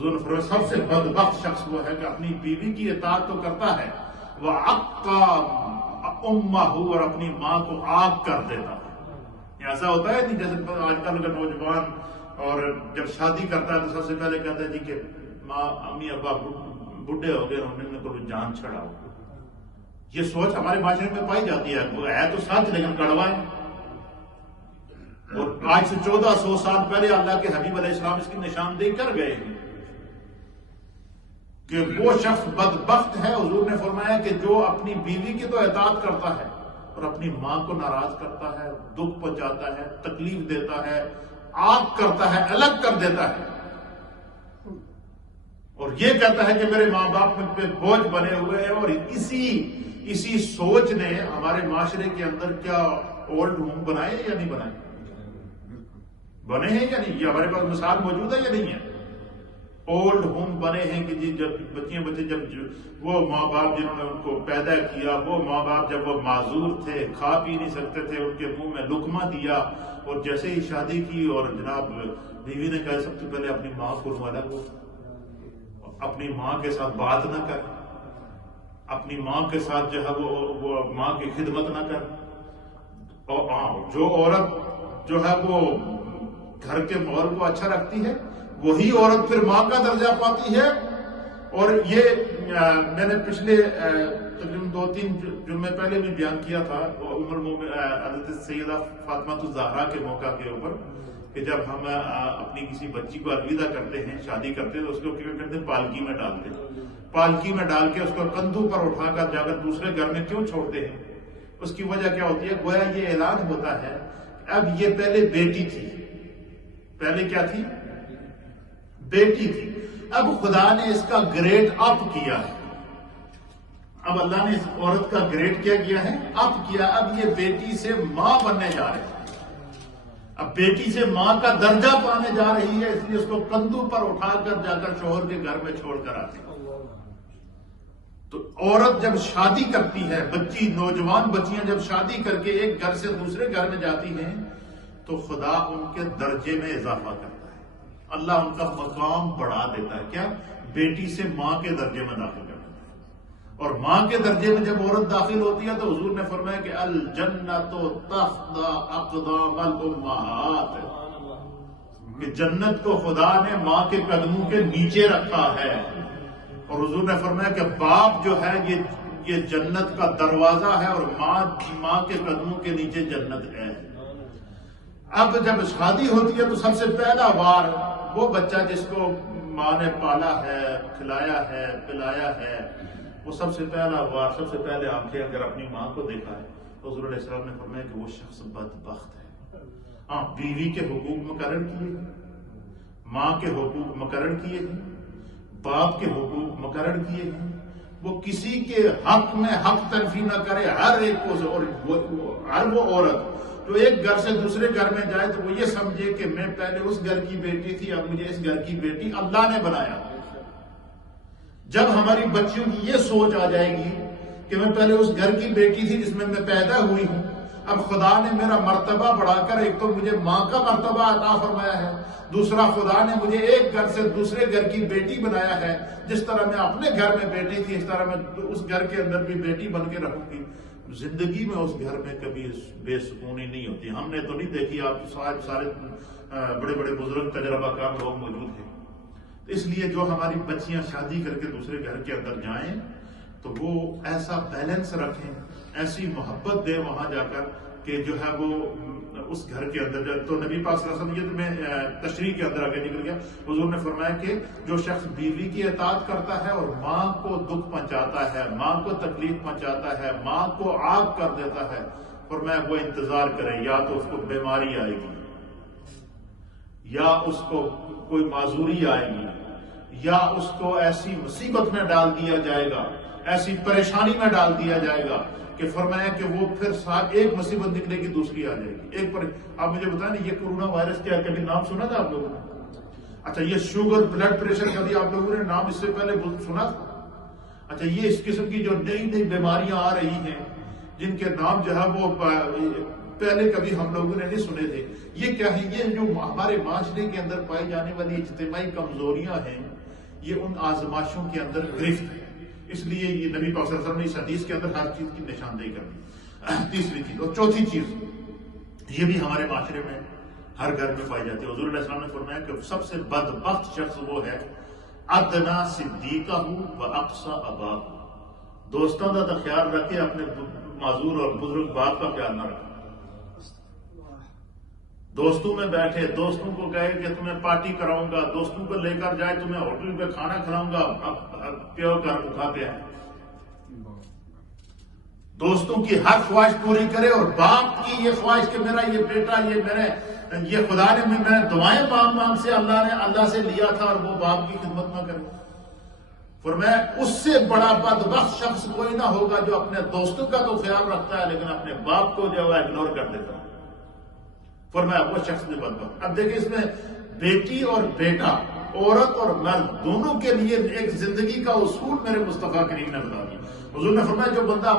حضور نے فرمایا سب سے بدبخت شخص وہ ہے کہ اپنی بیوی کی اطاعت تو کرتا ہے وَعَقَّى أُمَّهُ اور اپنی ماں کو عاق کر دیتا ہے۔ ایسا ہوتا ہے نہیں جیسے آج کل کا نوجوان اور جب شادی کرتا ہے تو سب سے پہلے کہتا ہے جی کہ ماں امی ابا بڈھے ہو گئے انہوں نے کو جان چھڑاؤ۔ یہ سوچ ہمارے معاشرے میں پائی جاتی ہے، وہ ہے تو سچ لیکن کڑوا ہے۔ اور آج سے 1400 سال پہلے اللہ کے حبیب علیہ السلام اس کی نشاندہی کر گئے ہیں کہ وہ شخص بدبخت ہے۔ حضور نے فرمایا کہ جو اپنی بیوی کی تو اطاعت کرتا ہے اور اپنی ماں کو ناراض کرتا ہے، دکھ پہنچاتا ہے، تکلیف دیتا ہے، عاق کرتا ہے، الگ کر دیتا ہے، اور یہ کہتا ہے کہ میرے ماں باپ مجھ پہ بوجھ بنے ہوئے ہیں۔ اور اسی سوچ نے ہمارے معاشرے کے اندر کیا اولڈ ہوم بنائے یا نہیں بنائے؟ بنے ہیں یا نہیں؟ یہ ہمارے پاس مثال موجود ہے یا نہیں ہے؟ اولڈ ہوم بنے ہیں کہ جی جب بچے جب وہ ماں باپ جنہوں نے ان کو پیدا کیا، وہ ماں باپ جب وہ معذور تھے، کھا پی نہیں سکتے تھے، ان کے منہ میں لقمہ دیا، اور جیسے ہی شادی کی اور جناب بیوی نے کہا سب سے پہلے اپنی ماں کو الگ ہو، اپنی ماں کے ساتھ بات نہ کر، اپنی ماں کے ساتھ جو ہے وہ ماں کی خدمت نہ کر۔ اور جو عورت جو ہے وہ گھر کے ماحول کو اچھا رکھتی ہے وہی عورت پھر ماں کا درجہ پاتی ہے۔ اور یہ میں نے پچھلے تقریباً 2-3 جمعے پہلے بھی بیان کیا تھا ام المومنین حضرت سیدہ فاطمہ الزہرا کے موقع کے اوپر کہ جب ہم اپنی کسی بچی کو الوداع کرتے ہیں، شادی کرتے ہیں، تو اس کو کیا کرتے ہیں؟ پالکی میں ڈالتے ہیں۔ پالکی میں ڈال کے اس کو کندھوں پر اٹھا کر جا کر دوسرے گھر میں کیوں چھوڑتے ہیں؟ اس کی وجہ کیا ہوتی ہے؟ گویا یہ اعلان ہوتا ہے اب یہ پہلے بیٹی تھی، پہلے کیا تھی؟ بیٹی تھی، اب خدا نے اس کا گریڈ اپ کیا ہے۔ اب اللہ نے اس عورت کا گریڈ کیا کیا ہے؟ اپ کیا۔ اب یہ بیٹی سے ماں بننے جا رہی ہے، اب بیٹی سے ماں کا درجہ پانے جا رہی ہے، اس لیے اس کو کندھوں پر اٹھا کر جا کر شوہر کے گھر میں چھوڑ کر آتی ہے۔ تو عورت جب شادی کرتی ہے، بچی نوجوان بچیاں جب شادی کر کے ایک گھر سے دوسرے گھر میں جاتی ہیں تو خدا ان کے درجے میں اضافہ کرتا ہے، اللہ ان کا مقام بڑھا دیتا ہے۔ کیا؟ بیٹی سے ماں کے درجے میں داخل کرتا ہے، اور ماں کے درجے میں جب عورت داخل ہوتی ہے تو حضور نے فرمایا کہ الجنت تحت اقدام الامہات، کہ جنت کو خدا نے ماں کے قدموں کے نیچے رکھا ہے۔ اور حضور نے فرمایا کہ باپ جو ہے یہ جنت کا دروازہ ہے، اور ماں کے قدموں کے نیچے جنت ہے۔ اب جب شادی ہوتی ہے تو سب سے پہلا وار وہ بچہ جس کو ماں نے پالا ہے، کھلایا ہے، پلایا ہے، وہ سب سے پہلا وار، سب سے پہلے آنکھیں اگر اپنی ماں کو دیکھا ہے تو حضور علیہ السلام نے فرمایا کہ وہ شخص بدبخت ہے۔ ہاں، بیوی کے حقوق مقرر کیے، ماں کے حقوق مقرر کیے ہیں، باپ کے حقوق مقرر کیے ہیں، وہ کسی کے حق میں حق تلفی نہ کرے، ہر ایک کو، اور ہر وہ عورت جو ایک گھر سے دوسرے گھر میں جائے تو وہ یہ سمجھے کہ میں پہلے اس گھر کی بیٹی تھی، اب مجھے اس گھر کی بیٹی اللہ نے بنایا۔ جب ہماری بچیوں کی یہ سوچ آ جائے گی کہ میں پہلے اس گھر کی بیٹی تھی جس میں پیدا ہوئی ہوں، اب خدا نے میرا مرتبہ بڑھا کر ایک تو مجھے ماں کا مرتبہ عطا فرمایا ہے، دوسرا خدا نے مجھے ایک گھر سے دوسرے گھر کی بیٹی بنایا ہے، جس طرح میں اپنے گھر میں بیٹی تھی اس طرح میں اس گھر کے اندر بھی بیٹی بن کے رہوں گی۔ زندگی میں اس گھر میں کبھی بے سکونی نہیں ہوتی۔ ہم نے تو نہیں دیکھی، آپ سارے بڑے بڑے بزرگ تجربہ کار لوگ موجود ہیں، اس لیے جو ہماری بچیاں شادی کر کے دوسرے گھر کے اندر جائیں تو وہ ایسا بیلنس رکھیں، ایسی محبت دے وہاں جا کر کہ جو ہے وہ اس گھر کے اندر جائے۔ تو نبی پاک صلی اللہ علیہ وسلم، یہ میں تشریح کے اندر آگے نکل گیا، حضور نے فرمایا کہ جو شخص بیوی کی اطاعت کرتا ہے اور ماں کو دکھ پہنچاتا ہے، ماں کو تکلیف پہنچاتا ہے، ماں کو عاق کر دیتا ہے، فرمایا وہ انتظار کرے، یا تو اس کو بیماری آئے گی، یا اس کو کوئی معذوری آئے گی، یا اس کو ایسی مصیبت میں ڈال دیا جائے گا، ایسی پریشانی میں ڈال دیا جائے گا کہ فرمایا کہ وہ پھر ایک مصیبت نکلے گی دوسری آ جائے گی۔ آپ مجھے بتائیں نا، یہ کورونا وائرس کیا کبھی نام سنا تھا آپ لوگوں نے؟ اچھا، یہ شوگر، بلڈ پریشر کبھی آپ لوگوں نے نام اس سے پہلے سنا تھا؟ اچھا، یہ اس قسم کی جو نئی نئی بیماریاں آ رہی ہیں جن کے نام جو ہے وہ پہلے کبھی ہم لوگوں نے نہیں سنے تھے، یہ کیا ہے؟ یہ جو ہمارے معاشرے کے اندر پائی جانے والی اجتماعی کمزوریاں ہیں، یہ ان آزمائشوں کے اندر گرفت ہے. اس لیے یہ نبی پاک صلی اللہ علیہ وسلم نے اس حدیث کے اندر ہر چیز کی نشاندہی کر دی. تیسری چیز اور چوتھی چیز یہ بھی ہمارے معاشرے میں ہر گھر میں پائی جاتی ہے. حضور علیہ السلام نے فرمایا کہ سب سے بدبخت شخص وہ ہے ادنا صدیقہ و اقصی اباہ. دوستوں کا تو خیال رکھے, اپنے معذور اور بزرگ باپ کا خیال نہ رکھے. دوستوں میں بیٹھے, دوستوں کو کہے کہ تمہیں پارٹی کراؤں گا, دوستوں کو لے کر جائے تمہیں ہوٹل پہ کھانا کھلاؤں گا, پیو کر اٹھا پہ آئے. دوستوں کی ہر خواہش پوری کرے اور باپ کی یہ خواہش کہ میرا یہ بیٹا یہ خدا نے میں نے دعائیں مانگ سے اللہ سے لیا تھا اور وہ باپ کی خدمت نہ کرے. فرمایا اس سے بڑا بدبخت شخص کوئی نہ ہوگا جو اپنے دوستوں کا تو خیال رکھتا ہے لیکن اپنے باپ کو جو ہے اگنور کر دیتا ہے. فرمایا وہ شخص بھی بدبخت. اب دیکھیں اس میں بیٹی اور بیٹا, عورت اور مرد دونوں کے لیے ایک زندگی کا اصول میرے مصطفیٰ کریم نے بتا دیا. حضور نے فرمایا جو بندہ